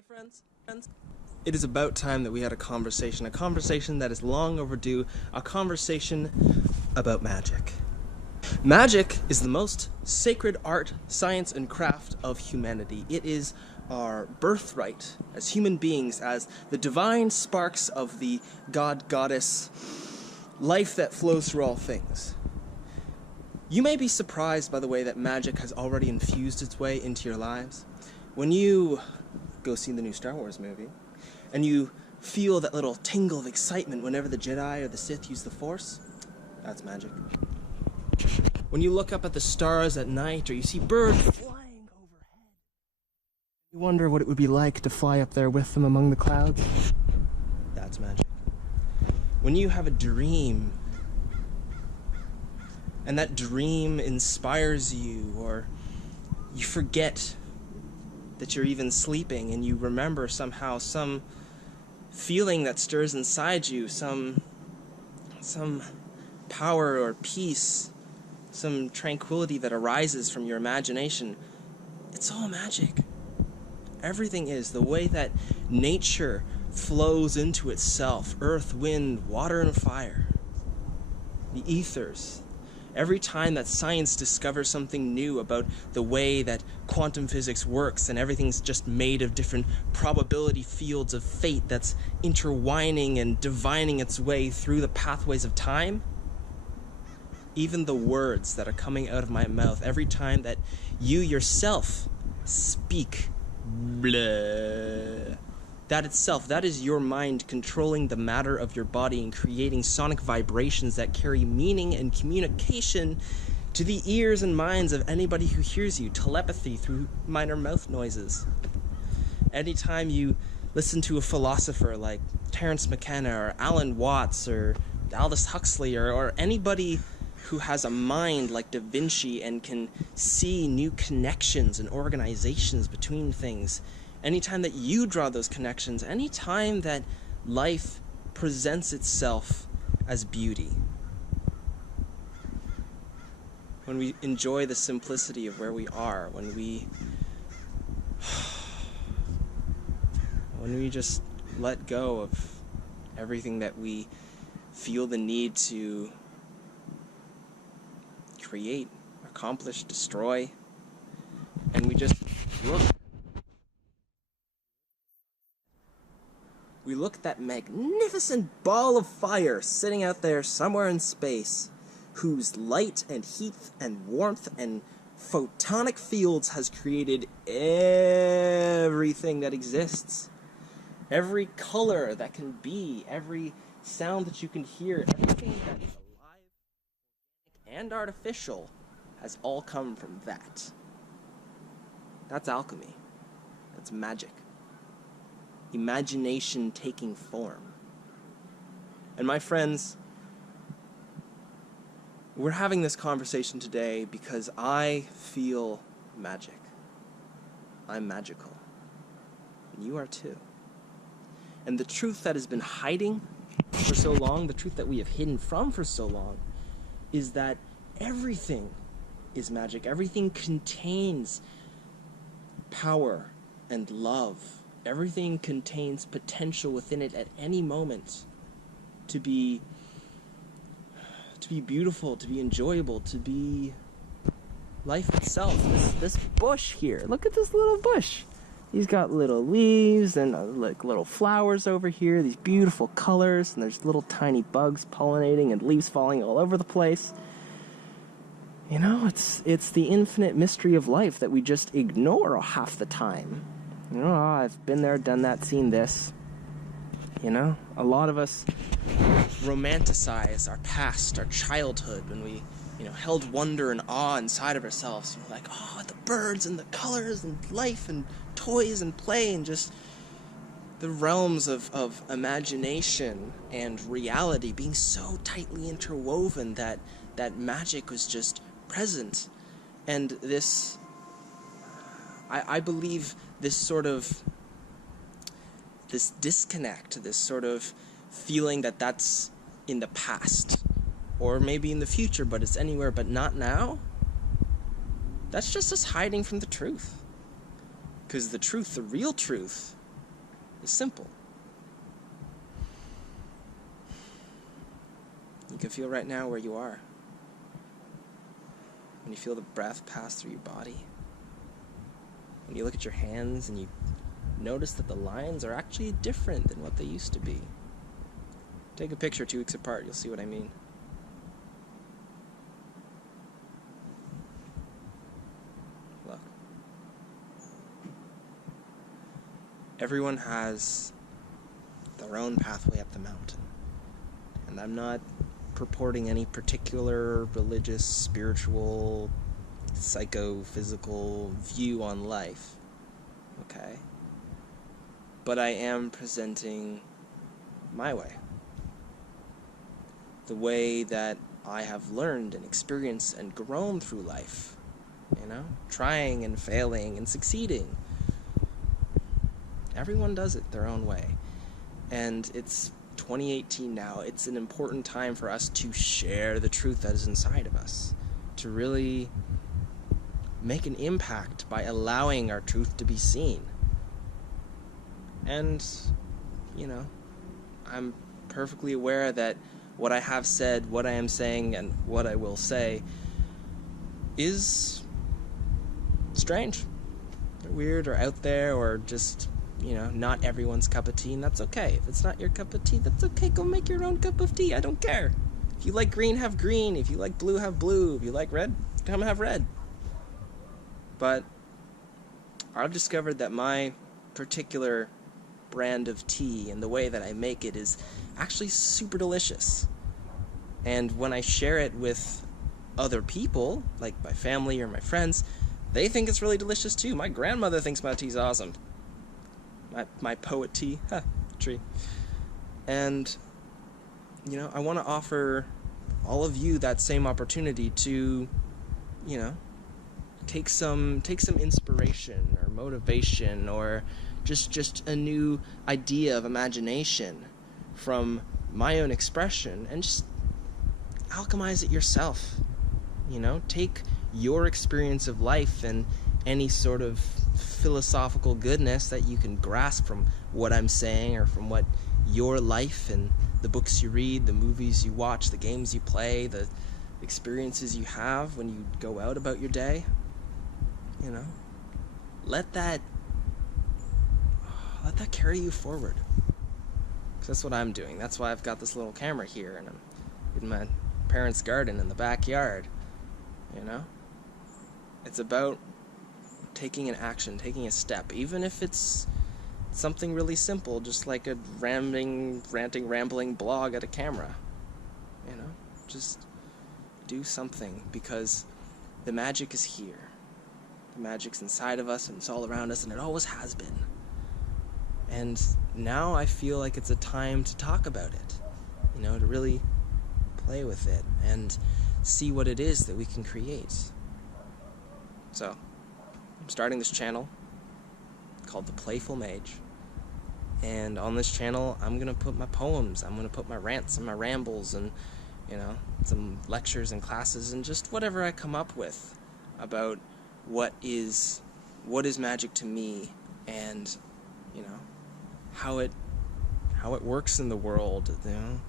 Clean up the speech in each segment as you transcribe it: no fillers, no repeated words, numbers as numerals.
My friends, it is about time that we had a conversation that is long overdue, a conversation about magic. Magic is the most sacred art, science, and craft of humanity. It is our birthright as human beings, as the divine sparks of the god-goddess life that flows through all things. You may be surprised by the way that magic has already infused its way into your lives. When you go see the new Star Wars movie, and you feel that little tingle of excitement whenever the Jedi or the Sith use the Force, that's magic. When you look up at the stars at night, or you see birds flying overhead, you wonder what it would be like to fly up there with them among the clouds, that's magic. When you have a dream, and that dream inspires you, or you forget that you're even sleeping, and you remember somehow some feeling that stirs inside you, some power or peace, some tranquility that arises from your imagination. It's all magic. Everything is. The way that nature flows into itself, earth, wind, water, and fire, the ethers. Every time that science discovers something new about the way that quantum physics works and everything's just made of different probability fields of fate that's intertwining and divining its way through the pathways of time, even the words that are coming out of my mouth, every time that you yourself speak, blah, that itself, that is your mind controlling the matter of your body and creating sonic vibrations that carry meaning and communication to the ears and minds of anybody who hears you, telepathy through minor mouth noises. Anytime you listen to a philosopher like Terence McKenna or Alan Watts or Aldous Huxley or anybody who has a mind like Da Vinci and can see new connections and organizations between things, anytime that you draw those connections, anytime that life presents itself as beauty, when we enjoy the simplicity of where we are, when we just let go of everything that we feel the need to create, accomplish, destroy, and we just look. We look at that magnificent ball of fire sitting out there somewhere in space, whose light and heat and warmth and photonic fields has created everything that exists. Every color that can be, every sound that you can hear, everything that is alive and artificial has all come from that. That's alchemy. That's magic. Imagination taking form. And my friends, we're having this conversation today because I feel magic. I'm magical. And you are too. And the truth that has been hiding for so long, the truth that we have hidden from for so long, is that everything is magic. Everything contains power and love. Everything contains potential within it at any moment to be beautiful, to be enjoyable, to be life itself. This bush here, look at this little bush. He's got little leaves and like little flowers over here, these beautiful colors, and there's little tiny bugs pollinating and leaves falling all over the place. You know, it's the infinite mystery of life that we just ignore half the time. You know, oh, I've been there, done that, seen this. You know, a lot of us romanticize our past, our childhood, when we, held wonder and awe inside of ourselves. We're like, oh, the birds and the colors and life and toys and play and just the realms of imagination and reality being so tightly interwoven that magic was just present. And this, I believe, this sort of, this disconnect, this sort of feeling that that's in the past, or maybe in the future, but it's anywhere but not now, that's just us hiding from the truth. Because the truth, the real truth, is simple. You can feel right now where you are. When you feel the breath pass through your body. When you look at your hands and you notice that the lines are actually different than what they used to be. Take a picture 2 weeks apart, you'll see what I mean. Look. Everyone has their own pathway up the mountain. And I'm not purporting any particular religious, spiritual, psychophysical view on life. Okay? But I am presenting my way. The way that I have learned and experienced and grown through life. You know? Trying and failing and succeeding. Everyone does it their own way. And it's 2018 now. It's an important time for us to share the truth that is inside of us. To really make an impact by allowing our truth to be seen. And, you know, I'm perfectly aware that what I have said, what I am saying, and what I will say is strange, or weird, or out there, or just, you know, not everyone's cup of tea, and that's okay. If it's not your cup of tea, that's okay. Go make your own cup of tea. I don't care. If you like green, have green. If you like blue, have blue. If you like red, come have red. But I've discovered that my particular brand of tea and the way that I make it is actually super delicious. And when I share it with other people, like my family or my friends, they think it's really delicious too. My grandmother thinks my tea's awesome. My poet tea, tree. And, you know, I want to offer all of you that same opportunity to, you know, take some inspiration or motivation or just a new idea of imagination from my own expression and just alchemize it yourself. You know, take your experience of life and any sort of philosophical goodness that you can grasp from what I'm saying or from what your life and the books you read, the movies you watch, the games you play, the experiences you have when you go out about your day. You know, let that carry you forward. 'Cause that's what I'm doing. That's why I've got this little camera here and I'm in my parents' garden in the backyard. You know? It's about taking an action, taking a step, even if it's something really simple, just like a ranting, rambling blog at a camera. You know? Just do something, because the magic is here. The magic's inside of us and it's all around us, and it always has been. And now I feel like it's a time to talk about it, you know, to really play with it and see what it is that we can create. So, I'm starting this channel called the Playful Mage, and on this channel I'm going to put my poems, I'm going to put my rants and my rambles and, you know, some lectures and classes and just whatever I come up with about what is magic to me, and, you know, how it works in the world, you know,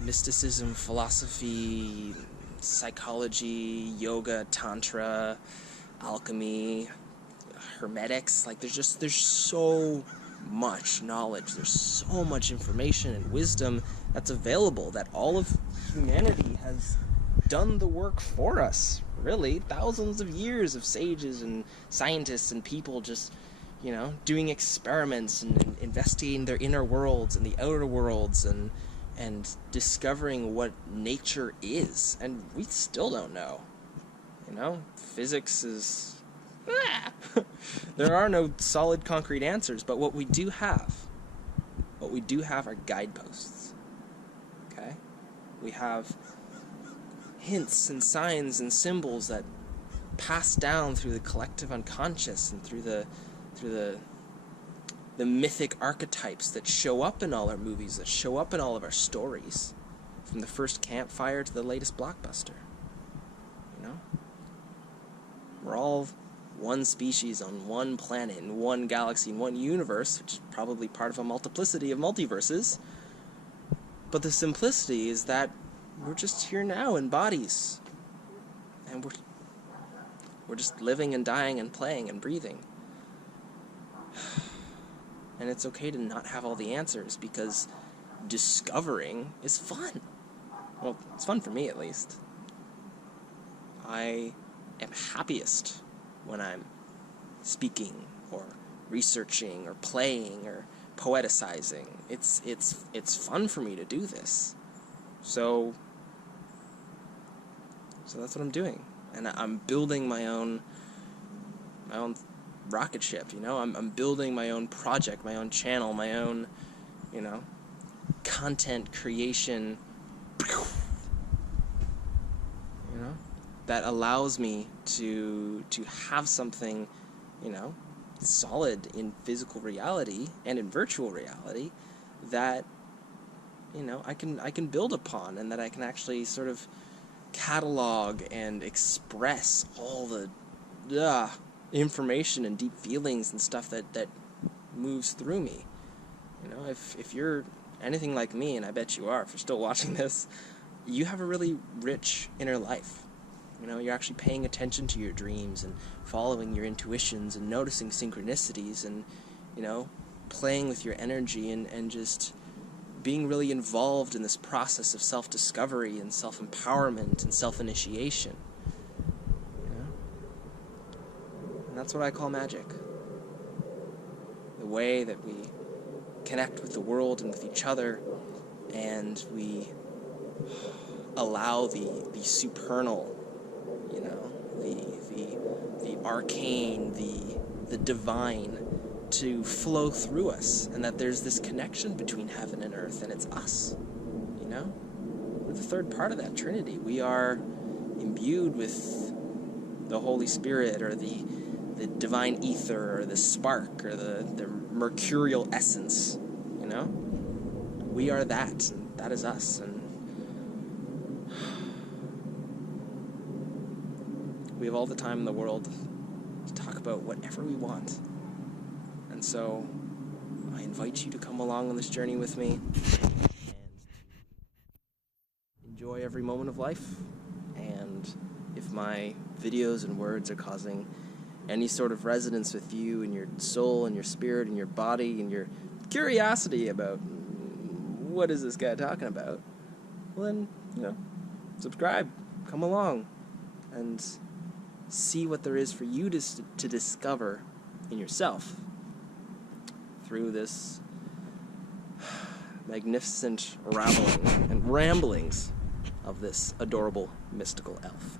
mysticism, philosophy, psychology, yoga, tantra, alchemy, hermetics. Like there's so much knowledge, there's so much information and wisdom that's available, that all of humanity has done the work for us. Really, thousands of years of sages and scientists and people just, you know, doing experiments and investigating their inner worlds and the outer worlds and discovering what nature is. And we still don't know. You know, physics is... There are no solid, concrete answers, but what we do have are guideposts. Okay? We have hints and signs and symbols that pass down through the collective unconscious and through the mythic archetypes that show up in all our movies, that show up in all of our stories, from the first campfire to the latest blockbuster. You know? We're all one species on one planet, in one galaxy, in one universe, which is probably part of a multiplicity of multiverses. But the simplicity is that we're just here now in bodies. And we're just living and dying and playing and breathing. And it's okay to not have all the answers, because discovering is fun. Well, it's fun for me, at least. I am happiest when I'm speaking or researching or playing or poeticizing. It's fun for me to do this. So that's what I'm doing. And I'm building my own rocket ship, you know? I'm building my own project, my own channel, my own, you know, content creation, you know, that allows me to have something, you know, solid in physical reality and in virtual reality that, you know, I can build upon, and that I can actually sort of catalog and express all the information and deep feelings and stuff that moves through me. You know, if you're anything like me, and I bet you are if you're still watching this, you have a really rich inner life. You know, you're actually paying attention to your dreams and following your intuitions and noticing synchronicities and, you know, playing with your energy and just being really involved in this process of self-discovery and self-empowerment and self-initiation. You know? And that's what I call magic. The way that we connect with the world and with each other, and we allow the supernal, you know, the arcane, the divine to flow through us, and that there's this connection between heaven and earth, and it's us, you know? We're the third part of that Trinity. We are imbued with the Holy Spirit, or the divine ether, or the spark, or the mercurial essence, you know? We are that, and that is us, and we have all the time in the world to talk about whatever we want. And so I invite you to come along on this journey with me and enjoy every moment of life. And if my videos and words are causing any sort of resonance with you and your soul and your spirit and your body and your curiosity about what is this guy talking about, well then, you know, subscribe, come along, and see what there is for you to discover in yourself through this magnificent raveling and ramblings of this adorable mystical elf.